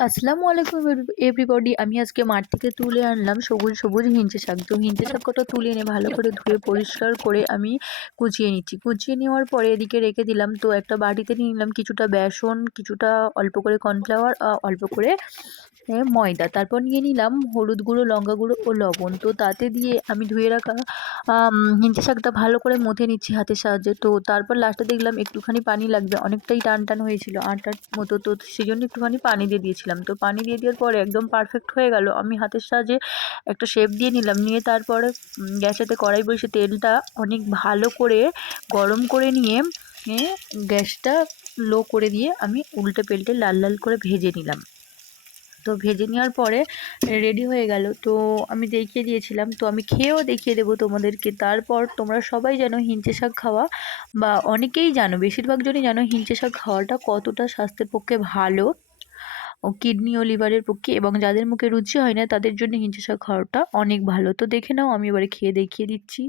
আসসালামু আলাইকুম এভরিবডি। আমি আজকে মাঠ থেকে তুলে আনলাম সবুজ সবুজ হিঞ্চে শাক। তো হিঞ্চে শাকটা তুলে এনে ভালো করে ধুয়ে পরিষ্কার করে আমি কুচিয়ে নিচ্ছি। কুচিয়ে নেওয়ার পরে এদিকে রেখে দিলাম। তো একটা বাটিতে নিয়ে নিলাম কিছুটা বেসন, কিছুটা অল্প করে কর্নফ্লাওয়ার, অল্প করে ময়দা। তারপর নিয়ে নিলাম হলুদ গুঁড়ো, লঙ্কা গুঁড়ো ও লবণ। তো তাতে দিয়ে আমি ধুয়ে রাখা হিঞ্চে শাকটা ভালো করে মথে নিচ্ছি হাতের সাহায্যে। তো তারপর লাস্টে দেখলাম একটুখানি পানি লাগবে, অনেকটাই টান টান হয়েছিল আটার মতো। তো সেই জন্য একটুখানি পানি দিয়ে দিয়েছিলাম। তো পানি দিয়ে দেওয়ার পরে একদম পারফেক্ট হয়ে গেল। আমি হাতের সাহায্যে একটা শেপ দিয়ে নিলাম, নিয়ে তারপরে গ্যাসেতে কড়াই বসে তেলটা অনেক ভালো করে গরম করে নিয়ে গ্যাসটা লো করে দিয়ে আমি উল্টে পাল্টে লাল লাল করে ভেজে নিলাম। তো ভেজে নেওয়ার পরে রেডি হয়ে গেল। তো আমি দেখিয়ে দিয়েছিলাম, তো আমি খেয়েও দেখিয়ে দেবো তোমাদেরকে। তারপর তোমরা সবাই জানো হিঞ্চে শাক খাওয়া, বা অনেকেই জানো, বেশিরভাগ জনই জানো হিঞ্চে শাক খাওয়াটা কতটা স্বাস্থ্যের পক্ষে ভালো, ও কিডনি ও লিভারের পক্ষে, এবং যাদের মুখে রুচি হয় না তাদের জন্য হিঞ্চে শাক খাওয়াটা অনেক ভালো। তো দেখে নাও, আমি এবারে খেয়ে দেখিয়ে দিচ্ছি।